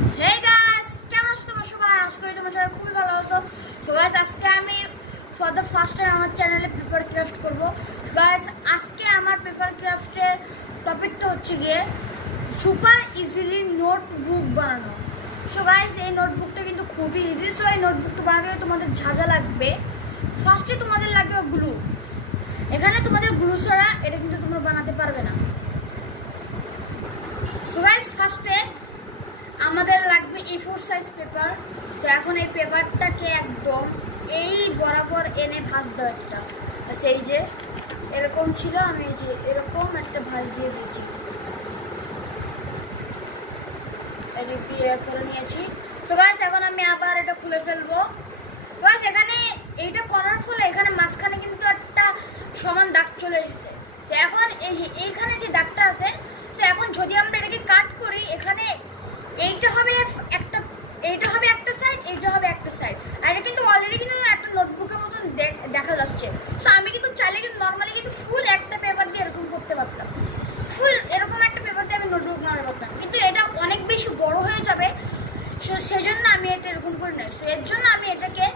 Hey guys, কেমন আছো তোমরা সবাই? আশা করি তোমরা সবাই খুবই ভালো আছো। So guys, আজকে আমি for the first time আমার চ্যানেলে পেপার ক্রাফট করব। So guys, আজকে আমার পেপার ক্রাফটের টপিকটা হচ্ছে গিয়ে সুপার ইজিলি নোটবুক বানানো। So guys, এই নোটবুকটা কিন্তু খুবই ইজি। সো এই নোটবুকটা বানাতে তোমাদের যা লাগবে, ফার্স্টে তোমাদের লাগবে গ্লু। এখানে তোমাদের গ্লু ছাড়া এটা কিন্তু তোমরা বানাতে পারবে না। So guys, ফার্স্টে আমাদের লাগবে A4 সাইজ পেপার। তো এখন এই পেপারটাকে একদম এই বরাবর এনে ভাঁজ দাও একটা। সেই যে এরকম ছিল, আমি এই যে এরকম একটা ভাঁজ দিয়ে দিয়েছি, এদিক দিয়ে করে নিয়েছি। তো গাইস এখন আমি আবার এটা খুলে ফেলবো। গাইস এখানে এইটা করার ফলে এখানে মাঝখানে কিন্তু একটা সমান দাগ চলে এসেছে। তো এখন এই যে এইখানে যে দাগটা আছে, তো এখন যদি আমরা এটাকে কাট করি, এখানে এইটা হবে একটা সাইড, এইটা হবে একটা সাইড। আর এটা কিন্তু অলরেডি কিন্তু একটা নোটবুকের মতন দেখা যাচ্ছে। সো আমি কিন্তু চাইলে কিন্তু নর্মালি কিন্তু ফুল একটা পেপার দিয়ে এরকম করতে পারতাম, ফুল এরকম একটা পেপার দিয়ে আমি নোটবুক বানাতে পারতাম, কিন্তু এটা অনেক বেশি বড় হয়ে যাবে। সো সেজন্য আমি এটা এরকম করি না। সো এর জন্য আমি এটাকে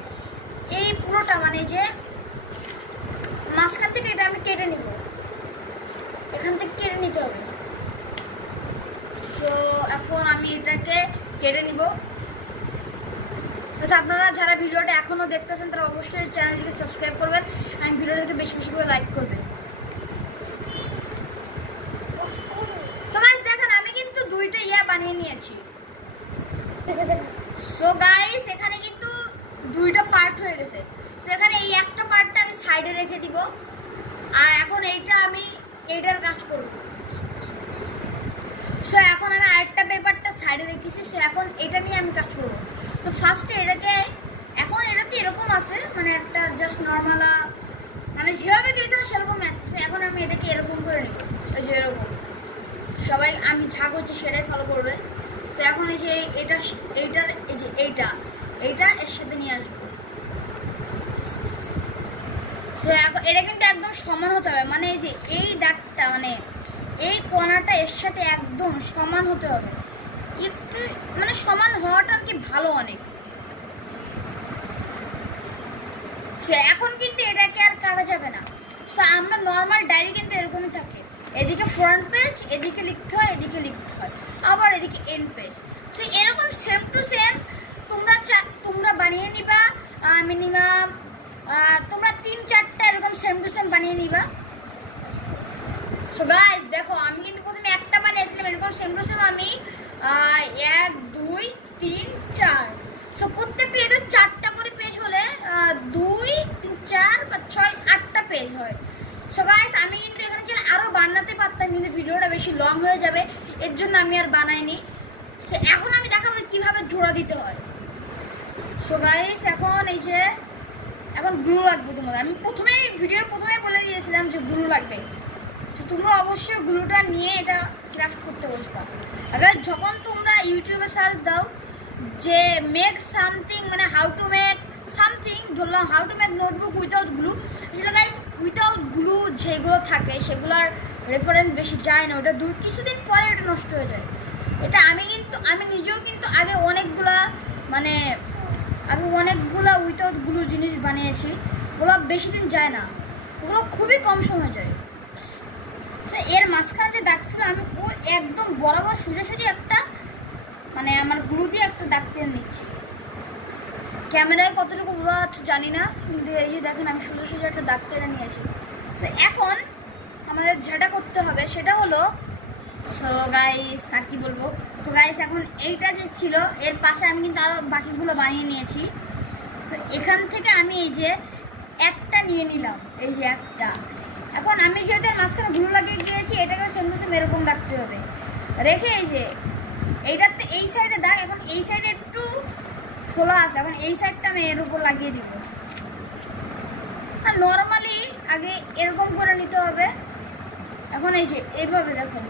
এই পুরোটা মানে যে মাঝখান থেকে এটা আমি কেটে নিব, এখান থেকে কেটে নিতে হবে। তো এখন আমি এটাকে কেটে নিব। আপনারা যারা ভিডিওটা এখনো দেখতেছেন তারা অবশ্যই চ্যানেলটিকে সাবস্ক্রাইব করবেন, আর ভিডিওটাকে বেশি বেশি করে লাইক করবেন। সো গাইস দেখেন আমি কিন্তু দুইটা বানিয়ে নিয়েছি। সো গাইস এখানে কিন্তু দুইটা পার্ট হয়ে গেছে। তো এখানে এই একটা পার্টটা আমি সাইডে রেখে দিব, আর এখন এইটা আমি এইটার কাজ করব। সো এখন আমি আরেকটা পেপারটা সাইডে রেখেছি, সো এখন এটা নিয়ে আমি কাজ করব। তো ফার্স্টে এটাকে, এখন এটাতে এরকম আছে মানে একটা জাস্ট নর্মাল মানে যেভাবে দিয়েছিলাম সেরকম আছে। এখন আমি এটাকে এরকম করে নিব, ওই যে এরকম সবাই আমি যা করছি সেটাই ফলো করবে। তো এখন এই যে এইটার এই যে এইটা এর সাথে নিয়ে আসবো। তো এটা কিন্তু একদম সমান হতে হবে, মানে এই যে এই দাগটা মানে এই কোণাটা এর সাথে একদম সমান হতে হবে। একটু মানে সমান হওয়াটা আর কি ভালো অনেক। এখন কিন্তু এটাকে আর কাটা যাবে না। সো আমরা নর্মাল ডায়েরি কিন্তু এরকমই থাকে, এদিকে ফ্রন্ট পেজ, এদিকে লিখতে হয়, এদিকে লিখতে হয়, আবার এদিকে এন্ড পেজ। সো এরকম সেম টু সেম তোমরা বানিয়ে নিবা। মিনিমাম তোমরা 3-4টা এরকম সেম টু সেম বানিয়ে নিবা। সো গাইস দেখো আমি কিন্তু প্রথমে একটা বানিয়েছিলাম এরকম সেম টু সেম, আমি 1 2 3 4। সো প্রত্যেকটা এদের 4টা করে পেজ হলে 2 3 4 5 6 8টা পেজ হয়। সো গাইস আমি কিন্তু এখানে চাইলে আরো বানাতে পারতাম, কিন্তু ভিডিওটা বেশি লং হয়ে যাবে, এর জন্য আমি আর বানাইনি। তো এখন আমি দেখাবো কিভাবে জোড়া দিতে হয়। সো গাইস এখন এই যে এখন গ্লু লাগবে তোমাদের। আমি ভিডিওর প্রথমেই বলে দিয়েছিলাম যে গ্লু লাগবে। তো তোমরা অবশ্যই গ্লুটা নিয়ে এটা ক্রাফট করতে বসবা। আবার যখন তোমরা ইউটিউবে সার্চ দাও যে মেক সামথিং মানে হাউ টু মেক সামথিং, ধরলাম how to make notebook without glue, আসলে গাইস উইথাউট গ্লু যেগুলো থাকে সেগুলোর রেফারেন্স বেশি যায় না, ওটা কিছুদিন পরে এটা নষ্ট হয়ে যায়। এটা আমি নিজেও কিন্তু আগে অনেকগুলা উইথাউট গ্লু জিনিস বানিয়েছি, ওগুলো বেশি দিন যায় না, ওগুলো খুবই কম সময় যায়। এর মাঝখানে যে দাগ ছিল আমি ওর একদম বরাবর সোজাসুজি একটা মানে আমার গ্লু দিয়ে একটা দাগ টেনে নিচ্ছি। ক্যামেরায় কতটুকু বোঝা যাচ্ছে জানি না, কিন্তু এই যে দেখেন আমি সোজাসুজি একটা দাগ টেনে নিয়েছি। তো এখন আমাদের যেটা করতে হবে সেটা হলো, সো গাইস আর কি বলবো, সো গাইস এখন এইটা যে ছিল এর পাশে আমি কিন্তু আরো বাকিগুলো বানিয়ে নিয়েছি। তো এখান থেকে আমি এই যে একটা নিয়ে নিলাম, এই যে একটা। এখন আমি যেহেতু মাঝখানে গ্লু লাগিয়ে গিয়েছি, এটাকে সেম টু সেম এরকম রাখতে হবে, রেখে এই যে এইটাতে এই সাইডে দাগ, এখন এই সাইডে একটু খোলা আছে, এখন এই সাইডটা আমি এর উপর লাগিয়ে দিব। আর নর্মালি আগে এরকম করে নিতে হবে। এখন এই যে এইভাবে দেখুন,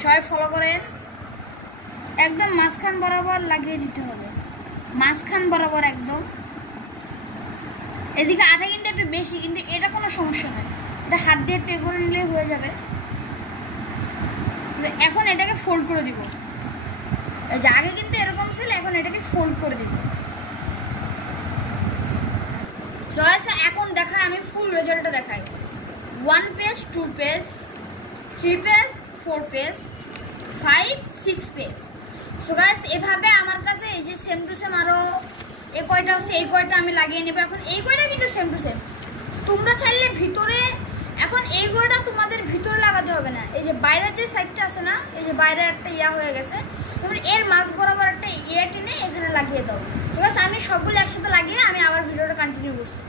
সবাই ফলো করেন, একদম মাঝখান বরাবর লাগিয়ে দিতে হবে, মাঝখান বরাবর একদম। এদিকে আঠা কিন্তু একটু বেশি, কিন্তু এটা কোনো সমস্যা নয়, এটা হাত দিয়ে একটু এগোরে নিলেই হয়ে যাবে। এখন এটাকে ফোল্ড করে দিব। আগে কিন্তু এরকম ছিল, 1 page 2 page 3 page 4 page 5 6 page. So guys এভাবে আমার কাছে এই যে সেম টু সেম আরো এই কয়টা আছে, এই কয়টা আমি লাগিয়ে নেব। এখন এই কয়টা কিন্তু সেম টু সেম, তোমরা চাইলে ভিতরে, এখন এই কয়টা তোমাদের ভিতরে লাগাতে হবে না, এই যে বাইরের যে সাইডটা আছে না, এই যে বাইরে একটা ইয়া হয়ে গেছে, এবার এর মাঝ বরাবর একটা ইয়া টেনে এখানে লাগিয়ে দাও। সো গাইস আমি সবগুলো একসাথে লাগিয়ে আমি আবার ভিডিওটা কন্টিনিউ করছি।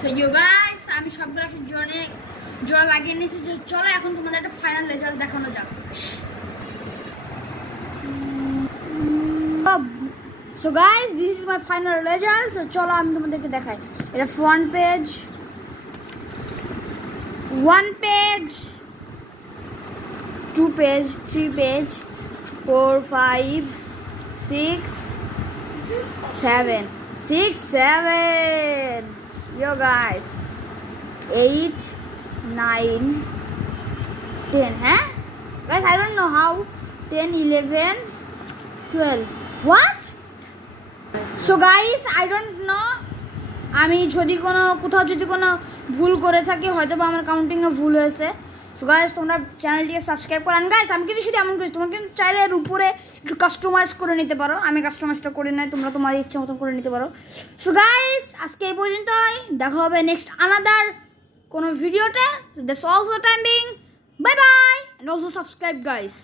সো ইউ গাইস আমি সবগুলো একসাথে জোড়া লাগিয়ে নিয়েছি। চলো এখন তোমাদের একটা ফাইনাল রেজাল্ট দেখানো যাক। So guys, this is my final result. So চলো আমি তোমাদেরকে দেখাই। এটা front page, 1 page 2 page 3 page 4 5 6 7 yo guys 8 9 10 হ্যাঁ guys I don't know how 10 11 12 what so guys I don't know আমি যদি কোথাও যদি কোনো ভুল করে থাকি হয়তো বা আমার কাউন্টিংয়ে ভুল হয়েছে। সো গাইস তোমরা চ্যানেলটিকে সাবস্ক্রাইব করো। আর গাইস আমি কিন্তু শুধু এমন করি, তোমরা কিন্তু চাইলে এর উপরে একটু কাস্টমাইজ করে নিতে পারো। আমি কাস্টমাইজটা করে নাই, তোমরা তোমাদের ইচ্ছা মতো করে নিতে পারো। সো গাইস আজকে এই পর্যন্তই, দেখা হবে নেক্সট আনাদার কোনো ভিডিওতে। That's also time being, bye bye, and also subscribe guys.